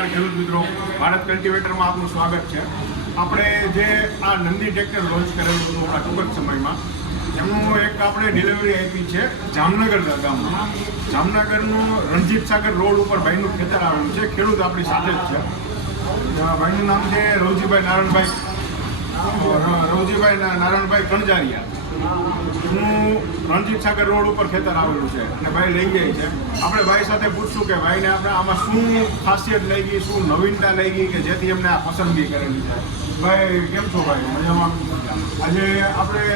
નમસ્કાર ખેડૂત મિત્રો, ભારત કલ્ટિવેટરમાં આપનું સ્વાગત છે. આપણે જે આ નંદી ટ્રેક્ટર લોન્ચ કરેલું હતું આપણા ટૂંક જ સમયમાં, એનું એક આપણે ડિલિવરી આપી છે જામનગર ગામમાં. જામનગરનું રણજીત સાગર રોડ ઉપર ભાઈનું ખેતર આવેલું છે. ખેડૂત આપણી સાથે જ છે. ભાઈનું નામ છે રવજીભાઈ નારાયણભાઈ કણજારિયા. હું રણજીત સાગર રોડ ઉપર ખેતર આવેલું છે અને ભાઈ લઈ જાય છે. આપણે ભાઈ સાથે પૂછશું કે ભાઈને આપણે આમાં શું ખાસિયત લઈ ગઈ, શું નવીનતા લઈ ગઈ કે જેથી એમને આ પસંદગી કરેલી છે. ભાઈ કેમ છો ભાઈ? મજામાં. આજે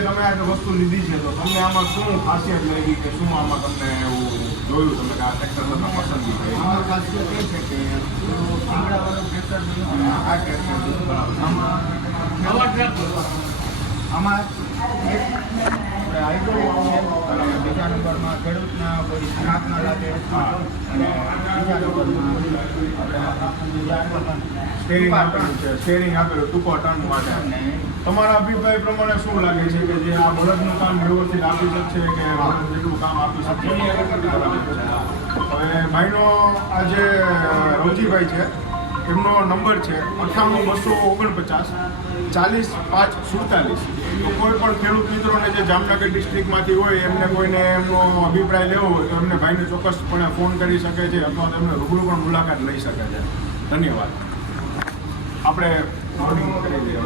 તમે આ વસ્તુ લીધી છે તો તમને આમાં શું ખાસિયત લઈ ગઈ કે શું આમાં તમને એવું જોયું તમે કે આ ટ્રેક્ટર તમને પસંદગી કરી? આમાં ખાસિયત એ છે કે આંગળાવાળું ટ્રેક્ટર અને આ ટ્રેક્ટર આમાં હાઇડ્રોલિક છે અને બીજા નંબરમાં ખેડૂતના કોઈ ખરાબ ના લાગે અને બીજા નંબરમાં સ્ટેરિંગ આપેલું ટૂંકો ટર્ન માટે. તમારા અભિપ્રાય પ્રમાણે શું લાગે છે કે જે આ બળદનું કામ વ્યવસ્થિત આપી શકશે કે જેટલું કામ આપી શકશે? હવે ભાઈનો આ જે રવજીભાઈ છે એમનો નંબર છે 98 249 40 5 47. તો કોઈ પણ ખેડૂત મિત્રોને જે જામનગર ડિસ્ટ્રિક્ટમાંથી હોય એમને કોઈને એમનો અભિપ્રાય લેવો હોય તો એમને ભાઈને ચોક્કસપણે ફોન કરી શકે છે અથવા તો એમને રૂબરૂ પણ મુલાકાત લઈ શકે છે. ધન્યવાદ. આપણે મોર્નિંગ કરી દઈએ.